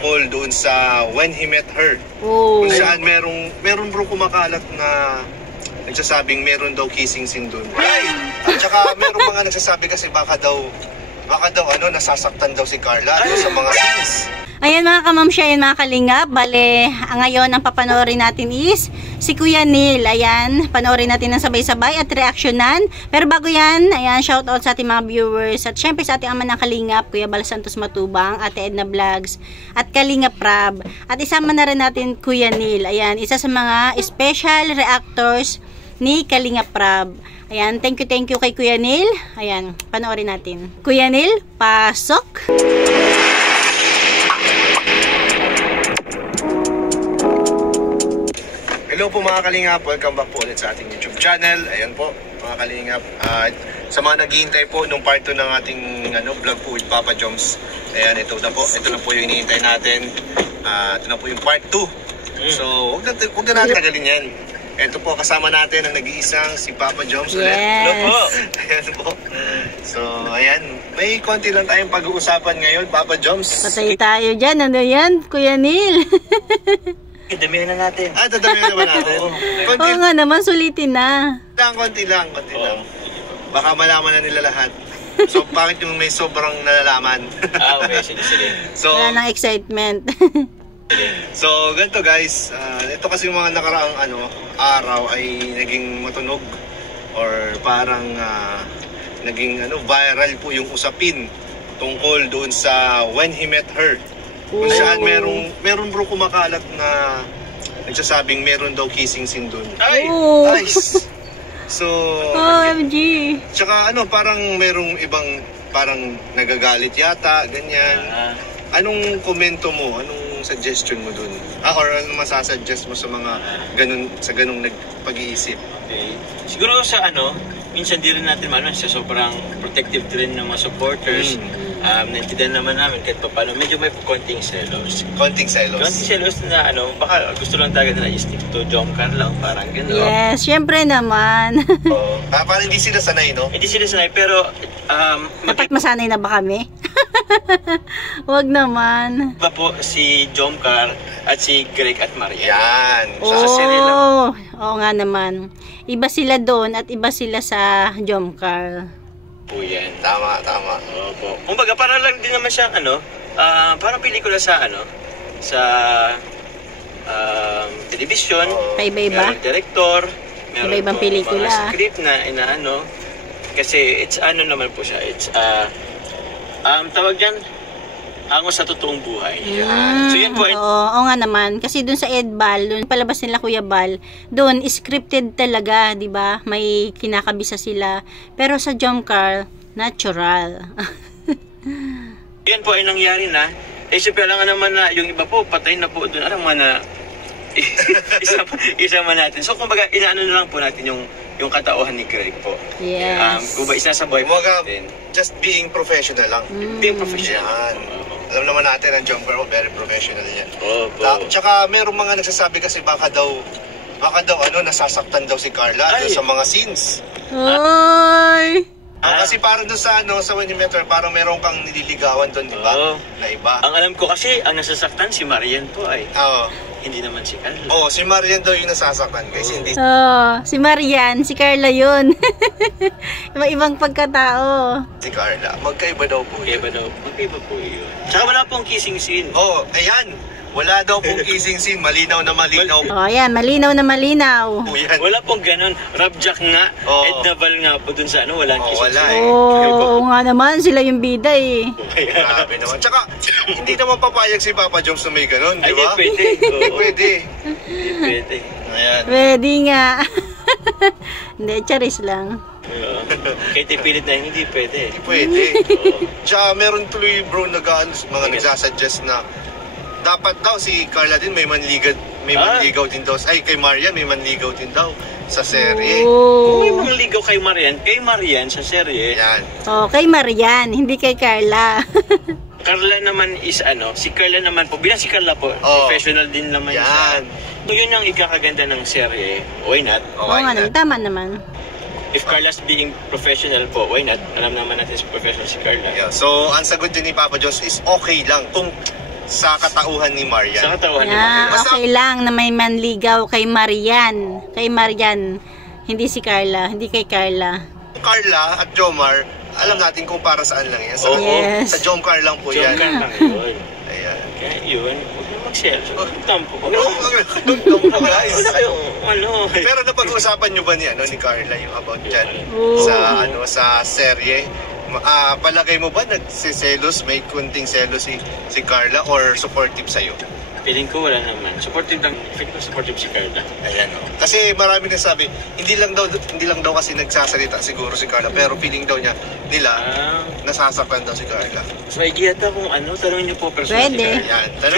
tungkol doon sa When He Met Her. Oh. Kung saan meron bro kumakalat na nagsasabing meron daw kissing scene doon. At saka meron mga nagsasabi kasi baka daw nasasaktan daw si Carla sa mga scenes. Ayan mga kamamsya, ayan mga kalingap. Bale, ngayon ang papanoorin natin is si Kuya Neil. Ayan, panoorin natin ng sabay-sabay at reaksyonan. Pero bago yan, ayan, shoutout sa ating mga viewers. At syempre sa ating ama ng kalingap, Kuya Bal Santos Matubang, Ate Edna Vlogs, at Kalingap Rab. At isama na rin natin Kuya Neil. Ayan, isa sa mga special reactors ni Kalingap Rab. Ayan, thank you kay Kuya Neil. Ayan, panoorin natin. Kuya Neil, pasok! Hello po mga kalingap, welcome back po ulit sa ating YouTube channel. Ayan po mga kalingap, sa mga naghihintay po nung part 2 ng ating vlog po with Papa Joms. Ayan, ito na po yung hinihintay natin. Ito na po yung part 2. So huwag na natin tagalin yan. Ito po kasama natin ang nag-iisang si Papa Joms ulit. Hello po. Ayan po. So ayan, may konti lang tayong pag-uusapan ngayon Papa Joms. Patay tayo dyan, ano yan Kuya Neil? Damihan na natin. Dadamihan naman natin. Oo nga naman, sulitin na. Konti lang. Baka malaman na nila lahat. So, bakit yung may sobrang nalalaman? Okay, sige. So, wala nang excitement. So, ganito guys. Ito kasi yung mga nakaraang araw ay naging matunog or parang naging viral po yung usapin tungkol doon sa When He Met Her. Kung saan meron bro kumakalat na nagsasabing meron daw kissing scene doon. Nice! So, OMG! Tsaka parang merong ibang parang nagagalit yata, ganyan. Anong komento mo? Anong suggestion mo doon? Or anong masasuggest mo sa mga ganung pag-iisip? Okay. Siguro sa minsan di rin natin sa sobrang protective din ng mga supporters. Naintindihan naman namin kahit paano, medyo may konting selos. Konting selos na baka gusto lang talaga na i-stick to Jomcar lang, parang gano'n. Yes, syempre naman. Parang hindi sila sanay, no? Hindi sila sanay, pero dapat masanay na ba kami? Wag naman. Iba po si Jomcar at si Greg at Marian. Yan. Oo nga naman. Iba sila doon at iba sila sa Jomcar. Po yan. Tama. Opo. Kumbaga, para lang din naman siyang parang pelikula sa sa television. Paiba-iba? Merong director, meron Iba-ibang po pelikula. mga script na kasi it's naman po siya. It's tawag dyan, angos sa totoong buhay. So yun po. Oo nga naman. Kasi dun sa Edbal, dun palabas nila Kuya Bal, dun scripted talaga, di ba? May kinakabisa sila. Pero sa Jomcar, natural. Yan po ay nangyari na. Siyempre lang naman na yung iba po, patay na po dun. Alam mo na, isama natin. So kumbaga, inaano na lang po natin yung katauhan ni Greg po. Yes. Kung ba isasabuhay po natin. Just being professional lang. Being professional. Alam naman natin ang Jomcar, very professional yan. Opo. Tsaka merong mga nagsasabi kasi baka daw nasasaktan daw si Carla doon sa mga scenes. Oy! Kasi parang doon sa When He Met Her, parang meron kang nililigawan doon, di ba? Na iba. Ang alam ko kasi, ang nasasaktan si Marian po ay. Hindi naman si Carla. Si Marian daw yung nasasaktan kasi hindi. Si Marian, si Carla yun. Ibang pagkatao. Si Carla, magkaiba daw po. Magkaiba po yun. Tsaka wala pong kissing scene. Ayan. Wala daw pong kissing scene. Malinaw na malinaw. Ayan, malinaw na malinaw. Wala pong ganun. Rabjak nga. Edna Val nga po dun sa wala kissing scene. Oo nga naman, sila yung bida eh. Grabe naman. Tsaka, hindi naman papayag si Papa Joms na may ganun, di ba? Pwede. Pwede. Pwede. Ayan. Pwede nga. Hindi, charis lang. Kahit ipilit na hindi pwede. Hindi pwede. Tsaka meron tuloy bro mga nagsasuggest na dapat daw si Carla din may manligaw din daw. Ay, kay Marian may manligaw din daw sa serye. Kung may manligaw kay Marian sa serye. Yan. Kay Marian, hindi kay Carla. Carla naman is si Carla naman po, bilang si Carla po, professional din naman yan. So yun ang ikakaganda ng serye, why not? Oo nga naman, tama naman. If Carla's being professional po, why not? Alam naman natin si professional si Carla. So, ang sagot din ni Papa Joms is okay lang kung sa katauhan ni Marian. Sa katawan ni Yeah, Marian. okay lang na may manligaw kay Marian. Kay Marian. Hindi si Carla. Hindi kay Carla. Carla at Jomar, alam natin kung para saan lang yan. Sa, Yes. sa Jomcar lang po yan. Joke lang yun. Ayan. Kaya yun, huwag na mag-share. Tampo. Huwag Guys. na kayong ano. Pero napag-uusapan nyo ba ni Carla yung about dyan? Oo. Sa serye? Palagay mo ba nagsiselos, may kunting selos si Carla or supportive sa'yo? Feeling ko wala naman. Supportive lang. Feeling ko supportive si Carla. Ayan, oh. Kasi marami nagsabi, hindi lang daw kasi nagsasalita siguro si Carla, pero feeling daw nila nasasaktan daw si Carla. So, idea ta kung ano, tanongin niyo po personal Pwede. si Carla.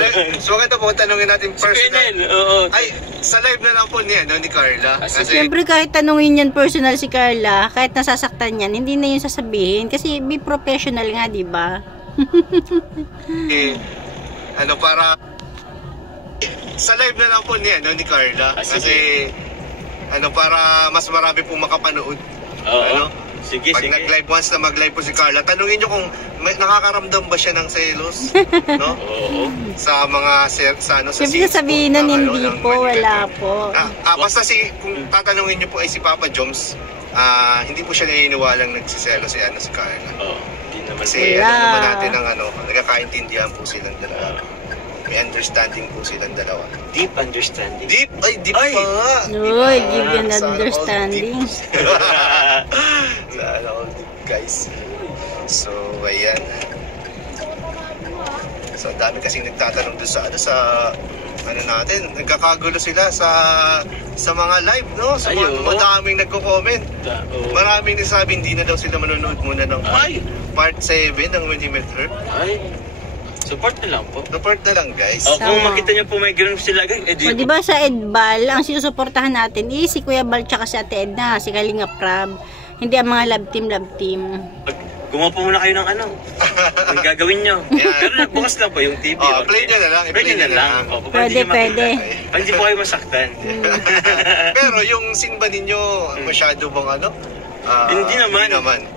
Ayan, so maganda po, tanongin natin Si personal. Penel, oo. Ay, sa live na lang po ni Carla. Kasi, Siyempre kahit tanungin yan personal si Carla, kahit nasasaktan yan, hindi na yun sasabihin. Kasi be professional nga, di ba? para sa live na lang po ni Carla. Kasi, para mas marami po makapanood. Oo. Sige, Pag sige. once na mag-live po si Carla, tanungin nyo kung nakakaramdam ba siya ng selos, no? Oo. Sa mga sa Siyempre scenes sabihin po nun, ng, hindi ng po, wala Manifesto. po. Basta kung tatanungin nyo po ay si Papa Joms, hindi po siya naniniwalang nagsiselos si Carla. Oo. Hindi naman Kasi Wala. alam naman natin nagkakaintindihan po silang dalawa. May understanding po silang dalawa. deep understanding. Deep pa nga. Uy, give you an Sana all understanding. deep. Sana all deep, guys. So, ayan. So, ang dami kasing nagtatanong doon sa natin, nagkakagulo sila sa mga live, no? Sa mga Ayo. madaming nagko-comment. Oo. Maraming nagsabi hindi na daw sila manonood muna ng part 7 ng When He Met Her. Ay. Support na lang po. Support na lang, guys. O, kung Tama. makita niyo po may ganun sila, O, di ba sa Edbal, ang sinusuportahan natin si Kuya Bal tsaka si Ate Edna, si Kalinga Prab. Hindi ang mga love team. gumawa po muna kayo ng ang gagawin nyo. Yeah. Pero nagbukas lang po yung TV. Play nyo na lang. Play nyo na lang. O, para Pwede, hindi nyo makita. pwede. Para hindi po kayo masaktan. Pero yung scene ba ninyo, masyado bang Hindi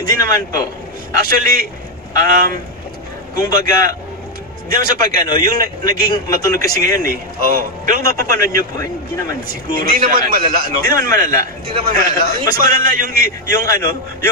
Hindi naman po. Actually, kumbaga, hindi naman sa yung naging matunog kasi ngayon Oo. Pero kung mapapanood nyo po, hindi naman siguro Hindi naman malala, no? Hindi naman malala. Hindi naman malala. Mas malala yung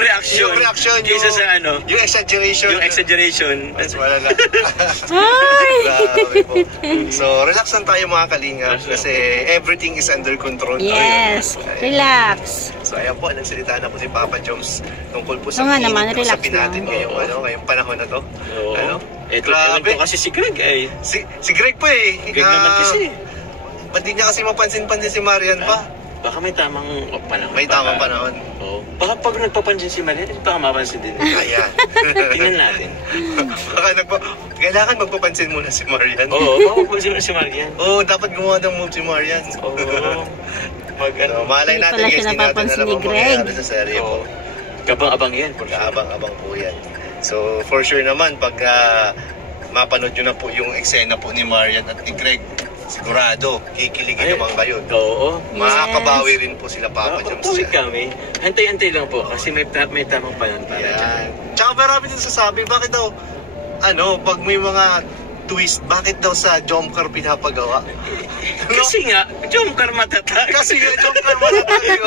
reaction. Yung reaction, kaysa sa yung exaggeration. yung exaggeration. Mas malala. Ay! Grabe po. So, relax lang tayo mga kalingap kasi everything is under control. Yes, relax. So, ayan po, nagsalita na po si Papa Joms tungkol po sa Oo nga naman, relax usapin natin lang. ngayong panahon na to. Oo. Ito Grabe. kasi si Greg ay. Si Greg po Greg naman kasi. Ba't di niya kasi mapansin-pansin si Marian pa? Baka may tamang panahon. May tamang panahon. Oo. Baka pag nagpapansin si Marian, baka mapansin din. Ayan. Tingnan natin. Baka kailangan magpapansin muna si Marian. Oo, mapapansin mo si Marian. Oo, dapat gumawa ng move si Marian. Oo. So, malay Hindi natin pala guys, siya hindi natin napapansin alam ni ang Greg. mangyayari sa serye po. Oo. Kabang-abang yan. Kaabang-abang po yan. So, for sure naman, pag mapanood nyo na po yung eksena po ni Marian at ni Greg, sigurado, kikiligin naman kayo. Oo. Makakabawi rin po sila Papa Joms Pawid dyan. kami. Antay-antay lang po kasi may tamang panahon para dyan. Yan. Tsaka marami din sasabi, bakit daw, pag may mga twist, bakit daw sa Jomcar pinapagawa? Kasi nga, Jomcar matatag. Kasi nga, Jomcar matatag.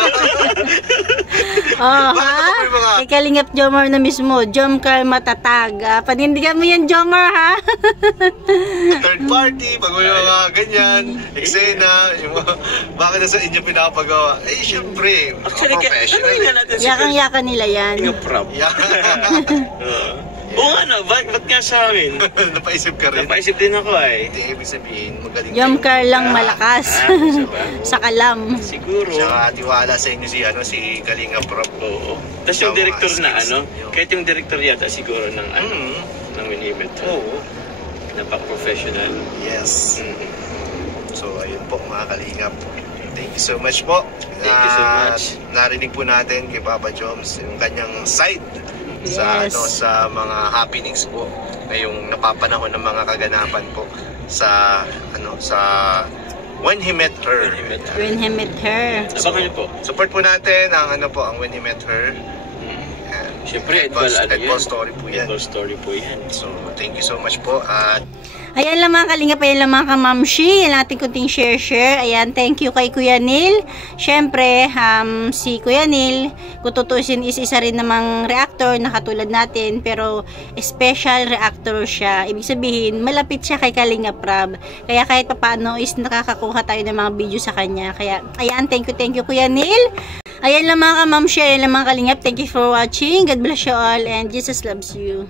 Oh, Bakit ha? ako may mga- Kay Kalingap Jomar na mismo, Jomcar matatag. Panindigan mo yan, Jomar, ha? Third party, pag may mga ganyan, eksena, bakit na sa inyo pinapagawa? Syempre, Actually, professional. tanongin nga natin si Yakang-yakan nila yan. Yung prop. Yeah. Oo nga ba't nga sa amin? Napaisip ka rin. Napaisip din ako ay. Hindi, ibig sabihin, magaling Jomcar lang malakas. Diba? Sa kalam. Siguro. Tsaka tiwala sa inyo si Kalinga Prop. Oo. Tapos yung Sa mga director na skits. kahit yung director yata siguro ng ng Winimit. Oo. Napaka-professional. Yes. Mm. So, ayun po mga Kalingap. Thank you so much po. Thank you so much. Narinig po natin kay Papa Joms yung kanyang side sa Yes. sa mga happenings po ngayong napapanahon ng mga kaganapan po sa When He Met Her. When he met her. Abangan niyo po. Support po natin ang ang When He Met Her. Yan. Siyempre, Edbal Edbal story po yan. Edbal story po yan. So, thank you so much po at Ayan lang mga kalingap, ayan lang mga kamamshi. Yan natin kunting share. Ayan, thank you kay Kuya Neil. Syempre, si Kuya Neil, kung tutusin is isa rin namang reactor na katulad natin. Pero, special reactor siya. Ibig sabihin, malapit siya kay Kalingap Rab. Kaya kahit papaano is nakakakuha tayo ng mga video sa kanya. Kaya, ayan, thank you Kuya Neil. Ayan lang mga kamamshi, ayan lang mga kalingap. Thank you for watching. God bless you all and Jesus loves you.